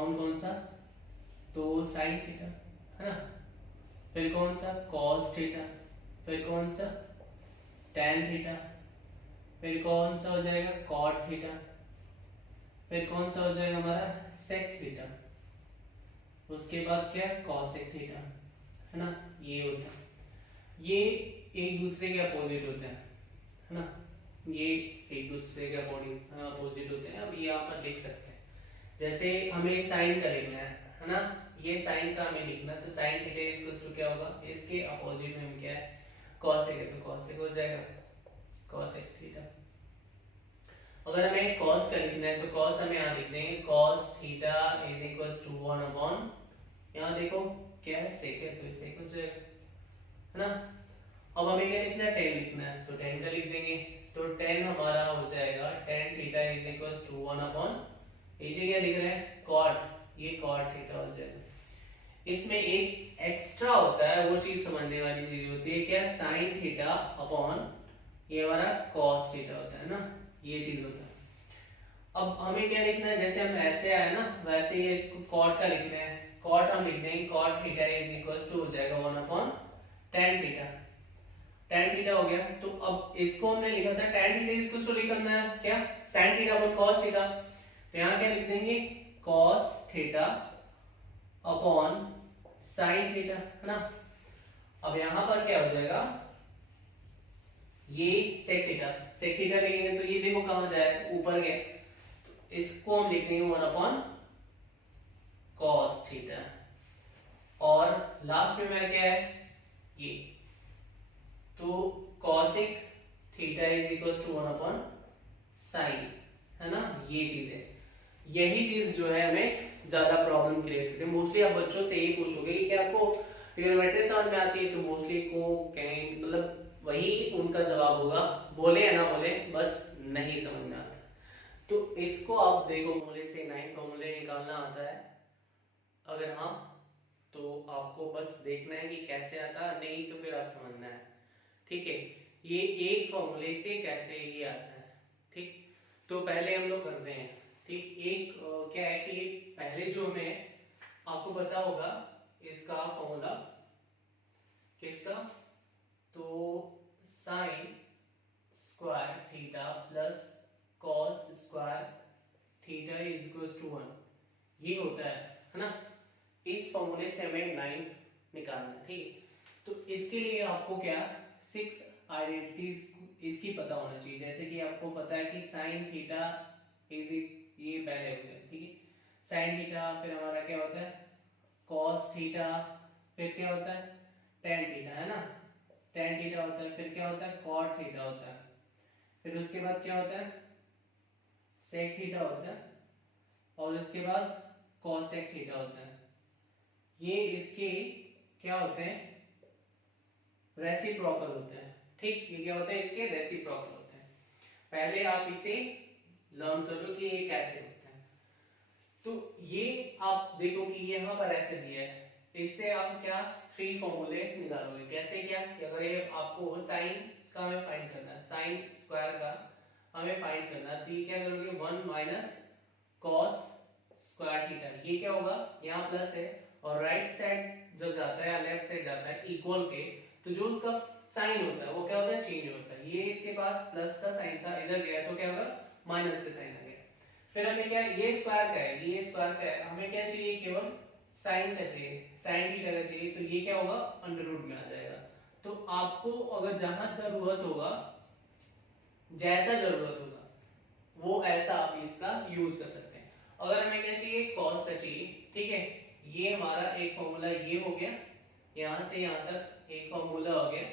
कौन कौन सा, तो साइन थीटा है ना, फिर कौन सा कॉस थीटा, फिर कौन सा टैन थीटा, फिर कौन सा हो जाएगा कॉट थीटा, फिर कौन सा हो जाएगा हमारा सेक थीटा, उसके बाद क्या कॉसेक थीटा है ना। ये होता है, ये एक दूसरे के अपोजिट होते हैं है ना, ये एक दूसरे के अपोजिट होते हैं। अब ये यहाँ पर लिख सकते हैं, जैसे हमें साइन का लिखना है ना, ये साइन का हमें लिखना है, तो साइन थीटा इक्वल्स टू क्या होगा, इसके अपोजिट में हम क्या है कॉसेक है, तो कॉसेक हो जाएगा कॉसेक थीटा। अगर हमें कॉस का लिखना है तो कॉस हम यहाँ लिख देंगे cos theta is equals to 1 upon, यहाँ देखो क्या है सेक है, तो सेक हो जाएगा है ना। अब हमें क्या लिखना है टेन लिखना है, तो टेन का लिख देंगे, तो टेन हमारा हो जाएगा tan theta is equals to 1 upon, नीचे क्या लिख रहे हैं कॉट, ये कॉट थीटा हो जाएगा। इसमें एक एक्स्ट्रा होता है, वो चीज समझने वाली चीज होती है क्या, साइन थीटा अपॉन ये हमारा कॉस थीटा होता है ना, ये चीज होता है। अब हमें क्या लिखना है, जैसे हम ऐसे आए ना वैसे ही इसको कॉट का लिखना है, कॉट हम लिख देंगे cot theta is equals to हो जाएगा 1 upon tan theta, tan theta हो गया। तो अब इसको हमने लिखा था tan थीटा इक्वल्स टू लिखना है क्या sin theta upon cos theta, तो यहाँ क्या लिख देंगे cos theta upon sin theta है ना। अब यहाँ पर क्या हो जाएगा, ये sec थीटा लिखेंगे तो ये देखो कहाँ जाए ऊपर गया, तो इसको हम लिख देंगे 1 अपॉन cos थीटा, और लास्ट में क्या है ये, तो cosec theta is equals to 1 upon sine है ना। ये चीज है, यही चीज जो है हमें ज्यादा प्रॉब्लम क्रिएट करती है। मोस्टली आप बच्चों से यही पूछोगे कि क्या आपको ट्रिग्नोमेट्री समझ में आती है, तो मोस्टली को कहीं मतलब वही उनका जवाब होगा, बोले या ना बोले बस नहीं समझ में आता। तो इसको आप देखो फॉर्मूले से 9 फॉर्मूले निकालना आता है, अगर हाँ तो आपको बस देखना है कि कैसे आता है, नहीं तो फिर आप समझना है ठीक है। ये एक फॉर्मूले से कैसे ये आता है ठीक, तो पहले हम लोग करते हैं ठीक। एक क्या है कि पहले जो हमें आपको पता होगा इसका फॉर्मूला किसका, तो sine square theta plus cos square theta is equals to 1, ये होता है ना। इस फॉर्मूले से हमें 9 निकालना है ठीक है। तो इसके लिए आपको क्या 6 आइडेंटिटीज इसकी पता होना चाहिए, जैसे कि आपको पता है कि साइन थीटा इज, ये पहले हो गया ठीक है, साइन थीटा, फिर हमारा क्या होता है कॉस थीटा, फिर क्या होता है टेन थीटा है ना, टेन थीटा होता है, फिर क्या होता है कॉट थीटा होता है, फिर उसके बाद क्या होता है सेक थीटा होता है, और उसके बाद कॉसेक थीटा होता है। ये इसके क्या होते हैं रेसिप्रोकल होते हैं ठीक, ये क्या होता है इसके रेसिप्रोकल होते हैं। पहले आप इसे लर्न कर लो कि ये कैसे होता है। तो ये आप देखो कि यहाँ पर ऐसे दिया है, इससे आप क्या 3 फॉर्मूले निकालोगे, कैसे क्या कि अगर ये आपको साइन का हमें फाइंड करना है, साइन स्क्वायर का हमें फाइंड करना है, तो ये क्या करोगे 1 माइनस कॉस स्क्वायर थीटा, ये क्या होगा यहाँ प्लस है, और राइट साइड जब जाता है या लेफ्ट साइड जाता है इक्वल के, तो जो उसका साइन होता है वो क्या होता है चेंज होता है। ये इसके पास प्लस का साइन था, इधर गया तो क्या होगा माइनस का साइन आ गया। फिर हमें क्या ये स्क्वायर का है, ये स्क्वायर का है, हमें क्या चाहिए केवल साइन का चाहिए, साइन थीटा का चाहिए, तो ये क्या होगा अंडर रूट में आ जाएगा। तो आपको अगर जहां जरूरत होगा, जैसा जरूरत होगा वो ऐसा आप इसका यूज कर सकते हैं। अगर हमें क्या चाहिए कॉस का चाहिए ठीक है, ये हमारा एक फॉर्मूला ये हो गया, यहां से यहां तक एक फॉर्मूला हो गया,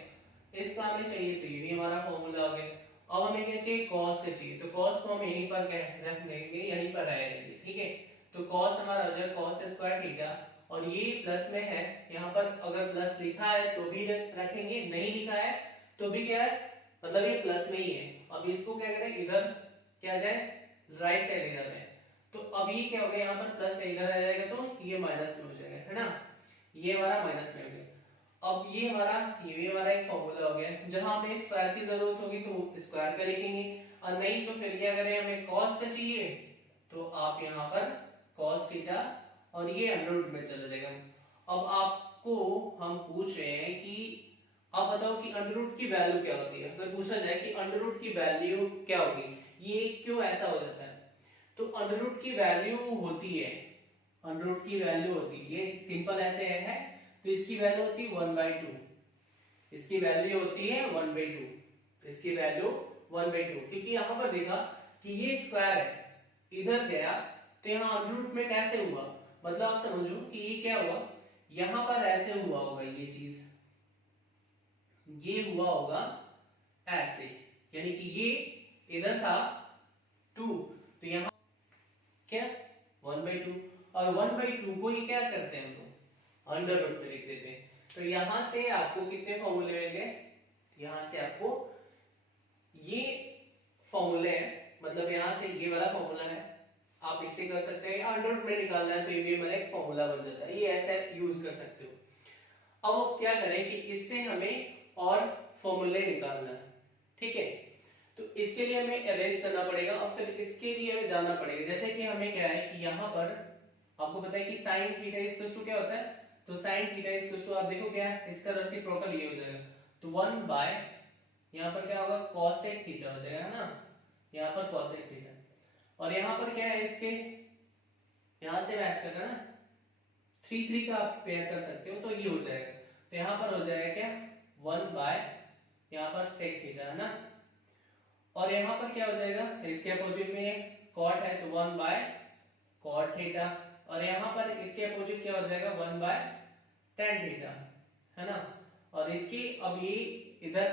इसका हमें चाहिए तो ये भी हमारा फॉर्मूला हो गया। अब हमें क्या चाहिए कॉस का चाहिए, तो कॉस को हम यहीं पर रख देंगे, यहीं पर रहेंगे ठीक है। तो कॉस हमारा हो जाएगा कॉस स्क्वायर थीटा, और ये प्लस में है, यहाँ पर अगर प्लस लिखा है तो भी रखेंगे, नहीं लिखा है तो भी क्या है मतलब ये प्लस में ही है। अब इसको क्या करें इधर क्या जाए राइट साइड इधर है, तो अब ये क्या हो गया यहाँ पर प्लस इधर आ जाएगा तो ये माइनस में हो जाएगा है ना, ये हमारा माइनस में हो गया। अब ये भी हमारा एक फॉर्मूला हो गया, जहां हमें स्क्वायर की जरूरत होगी तो स्क्वायर का लिखेंगे, और नहीं तो फिर क्या करें हमें कॉस का चाहिए तो आप यहाँ पर cos थीटा और ये अंडर रूट में चला जाएगा। अब आपको हम पूछ रहे हैं कि आप बताओ कि अंडर रूट की वैल्यू क्या होती है। अगर पूछा जाए कि अंडर रूट की वैल्यू क्या होगी, ये क्यों ऐसा हो जाता है, तो अंडर रूट की वैल्यू होती है, अंडर रूट की वैल्यू होती है, ये सिंपल ऐसे है तो इसकी वैल्यू होती है 1/2, इसकी वैल्यू होती है 1/2, इसकी वैल्यू 1/2, क्योंकि यहां पर देखा कि ये स्क्वायर है, इधर गया तो यहाँ अंडर रूट में कैसे हुआ, मतलब आप समझो कि ये क्या हुआ, यहां पर ऐसे हुआ होगा, ये चीज ये हुआ होगा ऐसे, यानी कि ये इधर था 2 तो यहाँ क्या 1/2, और 1/2 को ये क्या करते हैं हम तो अंडर रूट में लिख देते हैं। तो यहां से आपको कितने फॉर्मूले मिल गए, यहां से आपको ये फॉर्मूले है, मतलब यहां से ये वाला फॉर्मूला है, आप इसे कर सकते हैं, अंडर रूट में निकालना है तो ये वाला एक फॉर्मूला बन जाता है, ये ऐसे यूज कर सकते हो। अब आप क्या करें कि इससे हमें और फॉर्मूले निकालना है, ठीक है, तो इसके लिए हमें अरेंज करना पड़ेगा और फिर इसके लिए हमें जानना पड़ेगा। जैसे कि हमें क्या है कि यहाँ पर आपको पता है कि sin थीटा इक्वल्स टू क्या होता है, तो sin थीटा इक्वल्स टू आप देखो क्या है, इसका रेसिप्रोकल ये हो जाएगा, तो 1 बाय यहाँ पर क्या होगा cosec थीटा हो जाएगा, है ना, यहाँ पर cosec थीटा, और यहाँ पर क्या है इसके यहाँ से मैच करना ना, 3 का आप पेयर कर सकते हो तो ये हो जाएगा, तो यहाँ पर हो जाएगा क्या 1 बाय यहाँ पर sec थीटा, है ना, और यहाँ पर क्या हो जाएगा, इसके अपोजिट में cot है तो 1 बाय cot थीटा, और यहाँ पर इसके अपोजिट क्या हो जाएगा 1 बाय tan थीटा, है ना, और इसकी अब ये इधर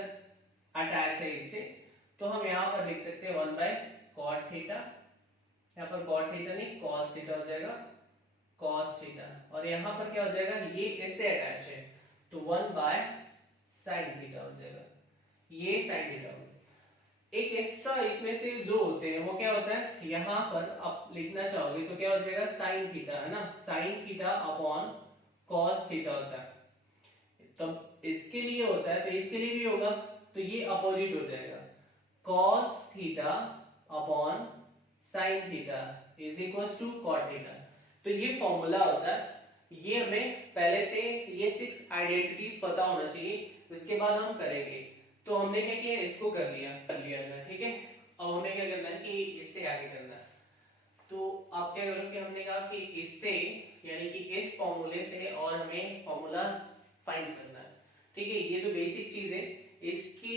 अटैच है इससे, तो हम यहाँ पर लिख सकते हैं 1 बाय cot थीटा, यहाँ पर cot थीटा नहीं cos थीटा हो जाएगा, cos थीटा, और यहाँ पर क्या हो जाएगा ये इससे अटैच है तो 1 बाय sin थीटा हो जाएगा, ये sin थीटा हो जाएगा। एक एक्स्ट्रा इसमें से जो होते हैं वो क्या होता है, यहाँ पर आप लिखना चाहोगे तो क्या हो जाएगा sin थीटा, है ना, sin theta upon cos theta होता है, तब इसके लिए होता है तो इसके लिए भी होगा, तो ये अपोजिट हो जाएगा cos theta upon sin theta is equals to cot theta. तो ये फॉर्मूला होता है, ये हमें पहले से ये 6 आइडेंटिटीज पता होना चाहिए, इसके बाद हम करेंगे। तो हमने क्या किया, इसको कर लिया है, ठीक है, अब हमें क्या करना है कि इससे आगे करना है, तो आप क्या करोगे, हमने कहा कि इससे यानी कि इस फॉर्मूले से और हमें फॉर्मूला फाइंड करना है, ठीक है, ये तो बेसिक चीज है, इसके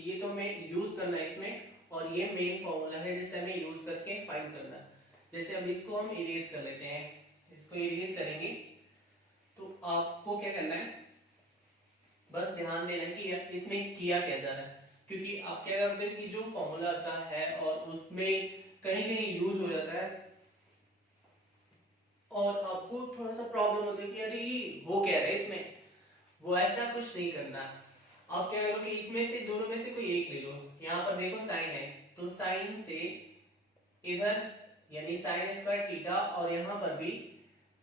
ये तो हमें यूज करना है इसमें, और ये मेन फॉर्मूला है जिसे हमें यूज करके फाइंड करना है। जैसे अब इसको हम इरेज कर लेते हैं, इसको इरेज करेंगे तो आपको क्या करना है, बस ध्यान देना कि इसमें किया क्या जा रहा है, क्योंकि आप क्या करते हैं कि जो फॉर्मूला आता है और उसमें कहीं कहीं यूज हो जाता है और आपको थोड़ा सा प्रॉब्लम होती है कि अरे ये हो क्या रहा है इसमें, वो ऐसा कुछ नहीं करना। आप क्या करोगे, इसमें से दोनों में से कोई एक ले लो, यहाँ पर देखो साइन है तो साइन से इधर यानी साइन स्क्वायर थीटा और यहाँ पर भी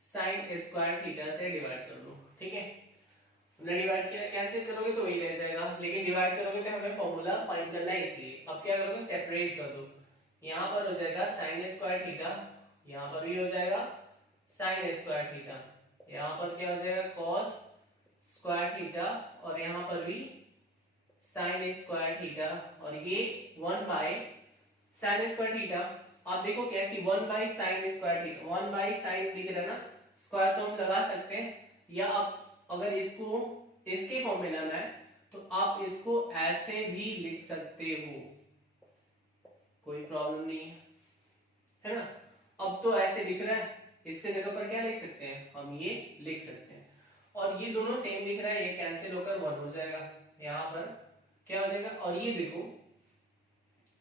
साइन स्क्वायर थीटा से डिवाइड कर लो, ठीक है, डिवाइड कैंसिल करोगे तो वही रह जाएगा, लेकिन डिवाइड करोगे तो हमें फॉर्मूला फाइंड करना है, इसलिए अब क्या करोगे सेपरेट कर दो, यहाँ पर हो जाएगा साइन स्क्वायर थीटा, यहाँ पर भी हो जाएगा साइन स्क्वायर थीटा, यहाँ पर क्या हो जाएगा cos स्क्वायर थीटा और यहाँ पर भी साइन स्क्वायर थीटा, और ये 1 बाय साइन स्क्वायर थीटा, आप देखो क्या कि 1 by sine square theta, 1 by sine दिख रहा है ना, स्क्वायर तो हम लगा सकते हैं, या आप अगर इसको इसके फॉर्म में लाना है तो आप इसको ऐसे भी लिख सकते हो, कोई प्रॉब्लम नहीं है ना। अब तो ऐसे दिख रहा है, इसके जगह पर क्या लिख सकते हैं, हम ये लिख सकते हैं, और ये दोनों सेम दिख रहा है, ये कैंसिल होकर 1 हो जाएगा, यहाँ पर क्या हो जाएगा, और ये देखो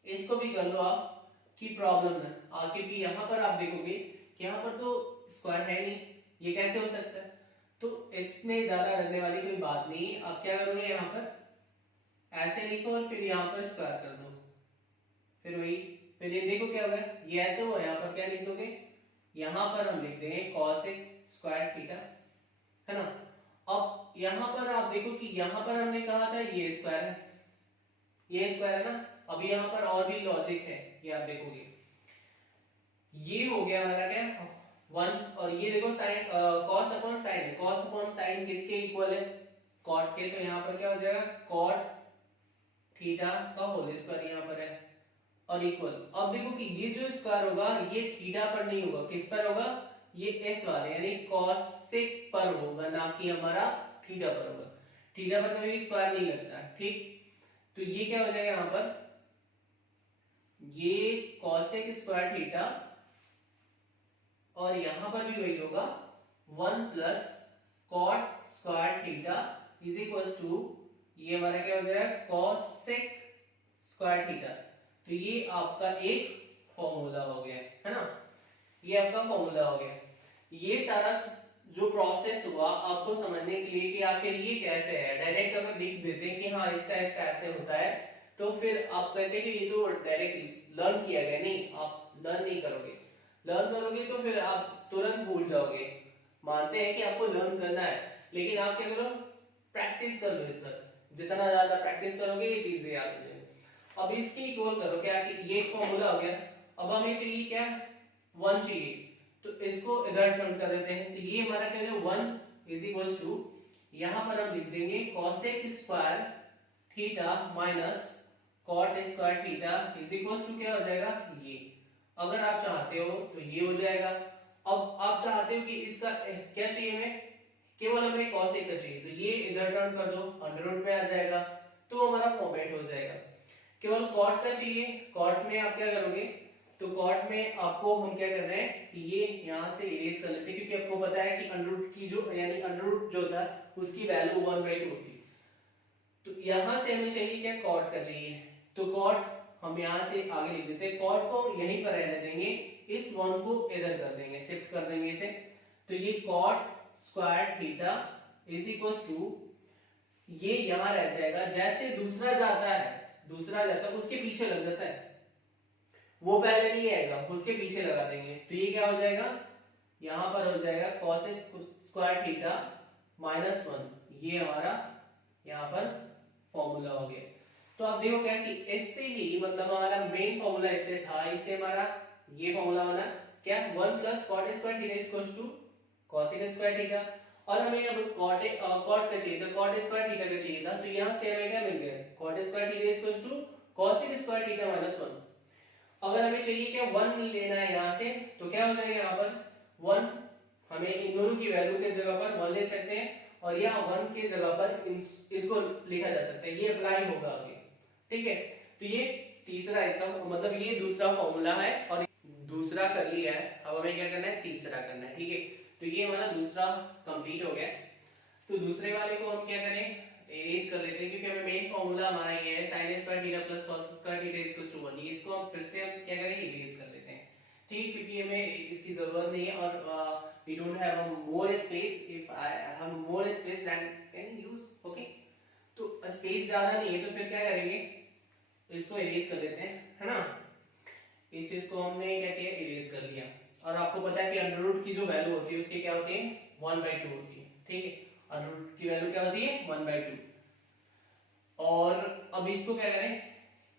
इसको भी कर लो आप की प्रॉब्लम है, क्योंकि यहाँ पर आप देखोगे कि यहाँ पर तो स्क्वायर है नहीं, ये कैसे हो सकता है, तो इसमें ज्यादा डरने वाली कोई बात नहीं है। आप क्या करोगे, यहाँ पर ऐसे लिखो और फिर यहाँ पर स्क्वायर कर दो, फिर वही, फिर ये देखो क्या होगा, ये ऐसे हुआ, यहाँ पर क्या लिख दोगे, यहाँ पर हम लिख देंगे cosec स्क्वायर थीटा, है ना। अब यहाँ पर आप देखो कि यहाँ पर हमने कहा था ये स्क्वायर है, ये स्क्वायर है ना, अब यहाँ पर और भी लॉजिक है, ये आप देखोगे, ये हो गया हमारा क्या 1 और ये देखो साइन कॉस अपॉन साइन है, कॉस अपॉन साइन किसके इक्वल है, कॉट के, तो यहाँ पर क्या हो जाएगा कॉट थीटा का होल स्क्वायर यहाँ पर है और इक्वल। अब देखो कि ये जो स्क्वायर होगा ये थीटा पर नहीं होगा, किस पर होगा, ये एस वाले यानी कॉसेक पर होगा, ना कि हमारा थीटा पर होगा। थीटा पर कभी स्क्वायर नहीं लगता, ठीक। तो ये क्या हो जाएगा यहाँ पर, ये कॉसेक स्क्वायर थीटा और यहां पर भी वही होगा 1 plus cot square theta is equal to, ये हमारा क्या हो जाएगा कॉसेक स्क्वायर थीटा। तो ये आपका एक फॉर्मूला हो गया है ना, ये आपका फॉर्मूला हो गया। ये सारा जो प्रोसेस हुआ आपको समझने के लिए कि आखिर ये कैसे है, डायरेक्ट अगर लिख देते हैं कि हाँ इसका इसका ऐसे होता है तो फिर आप कहते हैं कि ये तो डायरेक्ट लर्न किया गया, नहीं आप लर्न नहीं करोगे, लर्न करोगे तो फिर आप तुरंत भूल जाओगे। मानते हैं कि आपको लर्न करना है लेकिन आप क्या करो, प्रैक्टिस कर लो इस पर, जितना ज्यादा प्रैक्टिस करोगे ये चीजें याद हो जाएंगी। अब इसकी इक्वल करो क्या कि ये फॉर्मूला हो गया, अब हमें चाहिए क्या 1 चाहिए, तो इसको इधर टर्न कर देते हैं, तो ये हमारा क्या है 1 इज इक्वल टू, यहां पर हम लिख देंगे cosec square theta minus cot square theta is equal to क्या हो जाएगा ये। अगर आप चाहते हो तो ये हो जाएगा। अब आप चाहते हो कि इसका क्या चाहिए, हमें केवल हमें cosec का चाहिए, तो ये इधर टर्न कर दो, अंडर रूट में आ जाएगा, तो हमारा फॉर्मेट हो जाएगा। केवल cot का चाहिए, cot में आप क्या करोगे, तो cot में आपको हम क्या कर रहे हैं कि ये यहां से इरेज कर लेते हैं, क्योंकि आपको पता है कि अंडर रूट की जो यानी अंडर रूट जो होता है उसकी वैल्यू 1/2 होती है। तो यहां से हमें चाहिए क्या cot का चाहिए, तो cot हम यहां से आगे लिख देते हैं, cot को यहीं पर रहने देंगे, इस 1 को इधर कर देंगे, शिफ्ट कर देंगे इसे, तो ये cot square theta is equal to, ये यहां रह जाएगा, जैसे दूसरा जाता है उसके पीछे लग जाता है, वो पहले नहीं आएगा उसके पीछे लगा देंगे, तो ये क्या हो जाएगा, यहां पर हो जाएगा cosec स्क्वायर थीटा माइनस 1, ये हमारा यहां पर फॉर्मूला हो गया। तो आप देखो क्या कि इससे ही मतलब हमारा मेन फॉर्मूला इससे था, इससे हमारा ये फॉर्मूला बना क्या 1 plus cot square theta equals to cosec square theta, और हमें अब cot का चाहिए था, cot स्क्वायर थीटा का चाहिए था, तो यहां से हमें क्या मिल गया cot square theta equals to cosec square theta minus 1। अगर हमें चाहिए क्या 1 लेना है यहां से, तो क्या हो जाएगा यहां पर 1, हमें इन दोनों की वैल्यू के जगह पर 1 ले सकते हैं और यहाँ 1 के जगह पर इसको लिखा जा सकता है, ये अप्लाई होगा आगे, ठीक है। तो ये तीसरा इसका मतलब ये दूसरा फॉर्मूला है और दूसरा कर लिया है, अब हमें क्या करना है तीसरा करना है, ठीक है। तो ये हमारा दूसरा कंप्लीट हो गया। तो दूसरे वाले को हम क्या करें, इरेज कर लेते हैं, क्योंकि हमें मेन फॉर्मूला हमारा ये है sin square theta plus cos square theta equals to 1, इसको हम फिर से हम क्या करें इरेज कर लेते हैं, ठीक, क्योंकि हमें इसकी जरूरत नहीं है और we don't have a more space, if I have more space than can use, okay। तो स्पेस ज्यादा नहीं है तो फिर क्या करेंगे, इसको इरेज कर लेते हैं, है ना। इस चीज को हमने क्या किया इरेज कर लिया, और आपको पता है कि अंडर रूट की जो वैल्यू होती है उसकी क्या होती है 1/2 होती है, ठीक है, अंडर रूट की वैल्यू क्या होती है 1/2। और अब इसको क्या करें,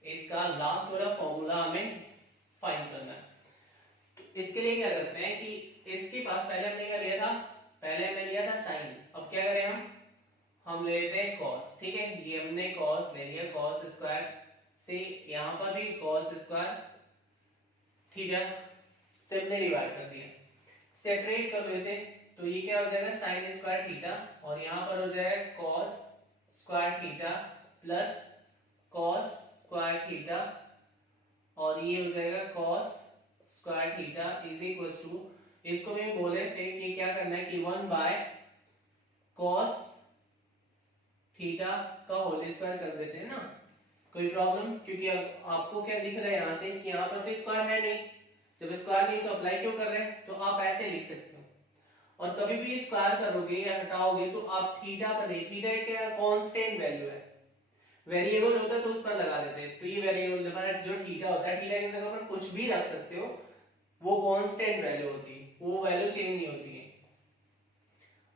इसका लास्ट वाला फॉर्मूला हमें फाइंड करना है। तो इसके लिए क्या करते हैं कि इसके पास पहले हमने क्या लिया था, पहले हमने लिया था साइन, अब क्या करें हम ले लेते हैं cos, ठीक है, ये हमने cos ले लिया, cos स्क्वायर से यहां पर भी cos स्क्वायर थीटा से हमने डिवाइड कर दिया, सेपरेट कर लो इसे, तो ये क्या हो जाएगा sin स्क्वायर थीटा और यहां पर हो जाएगा cos square theta plus cos square theta और ये हो जाएगा cos square theta is equal to, इसको भी बोले थे कि क्या करना है कि 1/cos थीटा का होल स्क्वायर कर देते हैं ना, कोई प्रॉब्लम, क्योंकि अब आपको क्या दिख रहा है यहां से कि यहां पर तो स्क्वायर है नहीं, जब स्क्वायर नहीं तो अप्लाई क्यों कर रहे हैं, तो आप ऐसे लिख सकते हो। और कभी भी स्क्वायर करोगे या हटाओगे तो आप थीटा पर नहीं, थीटा क्या कांस्टेंट वैल्यू है, वेरिएबल होता है तो उस पर लगा देते हैं, तो ये वेरिएबल हमारा जो थीटा होता है, थीटा की जगह पर कुछ भी रख सकते हो, वो कांस्टेंट वैल्यू होती है, वो वैल्यू चेंज नहीं होती है।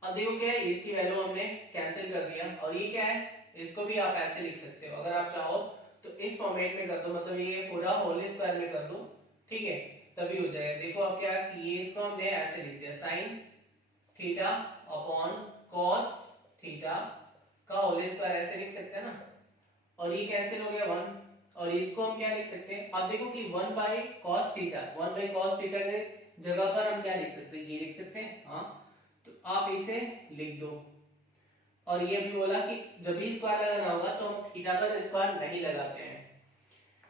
अब देखो क्या है, इसकी वैल्यू हमने कैंसिल कर दिया और ये क्या है, इसको भी आप ऐसे लिख सकते हो, अगर आप चाहो तो इस फॉर्मेट में कर दो, मतलब ये पूरा होल स्क्वायर में कर दो, ठीक है। तभी हो जाएगा। देखो अब क्या कि ये इसको हमने ऐसे लिख दिया sin theta upon cos theta का होल स्क्वायर, ऐसे लिख सकते हैं ना, और ये कैंसिल हो गया 1, और इसको हम क्या लिख सकते हैं, अब देखो कि 1 by cos theta, 1 by cos theta के जगह पर हम क्या लिख सकते हैं, ये लिख सकते हैं। हाँ, तो आप इसे लिख दो। और ये भी बोला कि जब भी स्क्वायर लगाना होगा तो हम थीटा पर स्क्वायर नहीं लगाते हैं।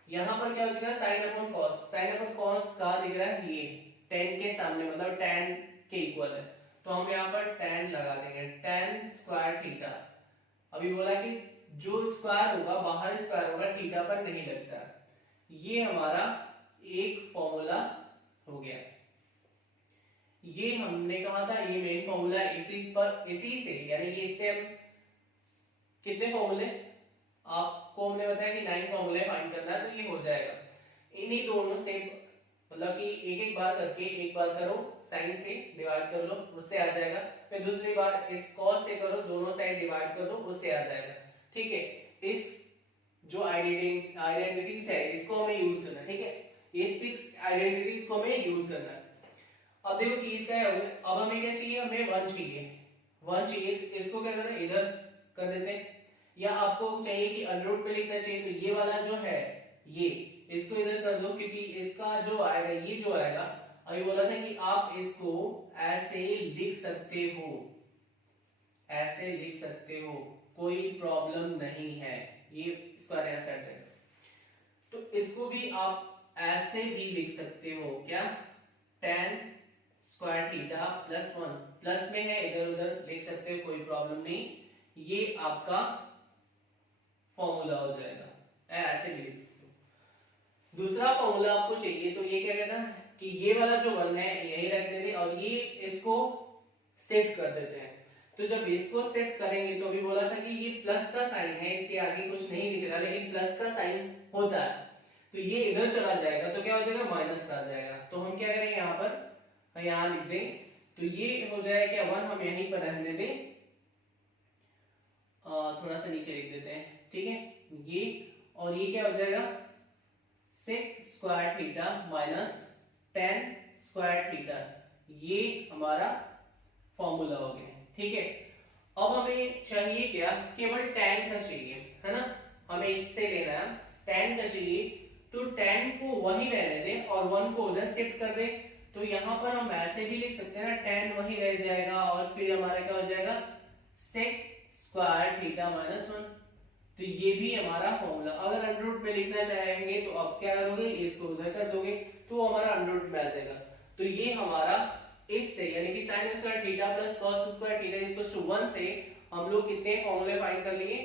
यहाँ पर क्या हो जाएगा, sin upon cos, sin upon cos का दिख रहा है ये tan के सामने, मतलब tan के इक्वल है, तो हम यहाँ पर tan लगा देंगे, tan स्क्वायर थीटा। अभी बोला कि जो स्क्वायर होगा बाहर स्क्वायर होगा, थीटा पर नहीं लगता। ये हमारा एक फॉर्मूला हो गया। ये हमने कहा था ये मेन फॉर्मूला, इसी से यानी कि इससे हम कितने फॉर्मूले आपको हमने बताया कि 9 फॉर्मूले फाइंड करना है, तो ये हो जाएगा। इन्हीं दोनों से मतलब कि एक बार करके, एक बार करो साइन से डिवाइड कर लो, उससे आ जाएगा, फिर दूसरी बार इस कॉस से करो, दोनों साइड डिवाइड कर दो, उससे आ जाएगा। ठीक है, इस जो आइडेंटिटीज है इसको हमें यूज करना है। ठीक है, ये 6 आइडेंटिटीज को हमें यूज करना है। अब देखो कि इसका है, अब हमें क्या चाहिए, हमें 1 चाहिए, 1 चाहिए, तो इसको क्या करना है, इधर कर देते हैं, या आपको चाहिए कि अंडर रूट में लिखना चाहिए, तो ये वाला जो है ये इसको इधर कर दो, क्योंकि इसका जो आएगा, ये जो आएगा, अभी बोला था कि आप इसको ऐसे लिख सकते हो, ऐसे लिख सकते हो, कोई प्रॉब्लम नहीं है, ये स्क्वायर ऐसा है। तो इसको भी आप ऐसे भी लिख सकते हो, क्या, tan square theta plus 1, plus में है इधर उधर लिख सकते हो, कोई प्रॉब्लम नहीं, ये आपका फॉर्मूला हो जाएगा, ऐसे भी लिख सकते हो। दूसरा फॉर्मूला आपको चाहिए, तो ये क्या कहना है कि ये वाला जो 1 है यही रख देते और ये इसको सेट कर देते हैं। तो जब इसको सेट करेंगे तो अभी बोला था कि ये प्लस का साइन है, इसके आगे कुछ नहीं दिख रहा, लेकिन प्लस का साइन होता है, तो ये इधर चला जाएगा, तो क्या हो जाएगा, माइनस का आ जाएगा। तो हम क्या करेंगे, यहाँ पर यहाँ लिख दें, तो ये हो जाएगा क्या, 1 हम यहीं पर रहने दें, थोड़ा सा नीचे लिख देते हैं। ठीक है, ये और ये क्या हो जाएगा, sec square theta minus tan square theta, ये हमारा फॉर्मूला हो गया। ठीक है, अब हमें चाहिए क्या, केवल tan का चाहिए, है ना, हमें इससे लेना है, tan का चाहिए, तो tan को वही रहने दें और 1 को उधर शिफ्ट कर दें। तो यहाँ पर हम ऐसे भी लिख सकते हैं ना, tan वही रह जाएगा और फिर हमारा क्या हो जाएगा, sec स्क्वायर थीटा माइनस 1। तो ये भी हमारा फॉर्मूला, अगर अंडर रूट में लिखना चाहेंगे तो आप क्या करोगे, इसको उधर कर दोगे, तो हमारा अंडर रूट में आ जाएगा। तो ये हमारा इससे यानी कि sin square theta plus cos square theta equals to 1 से हम लोग कितने फॉर्मूले फाइंड कर लिए,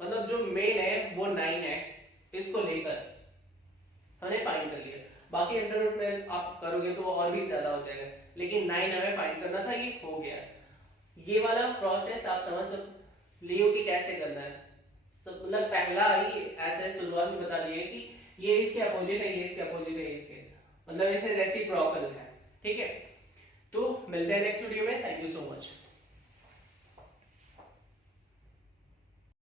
मतलब जो मेन है वो 9 है, इसको लेकर हमने फाइंड कर लिया। बाकी अंडर रूट में आप करोगे तो और भी ज्यादा हो जाएगा, लेकिन 9 हमें फाइंड करना था, ये हो गया। ये वाला प्रोसेस आप समझ लियो कि कैसे करना है, मतलब पहला ही ऐसे शुरुआत में बता दिया कि ये इसके अपोजिट है, ये इसके अपोजिट है, इसके मतलब इसे रेसिप्रोकल है। ठीक है, तो मिलते हैं नेक्स्ट वीडियो में, थैंक यू सो मच।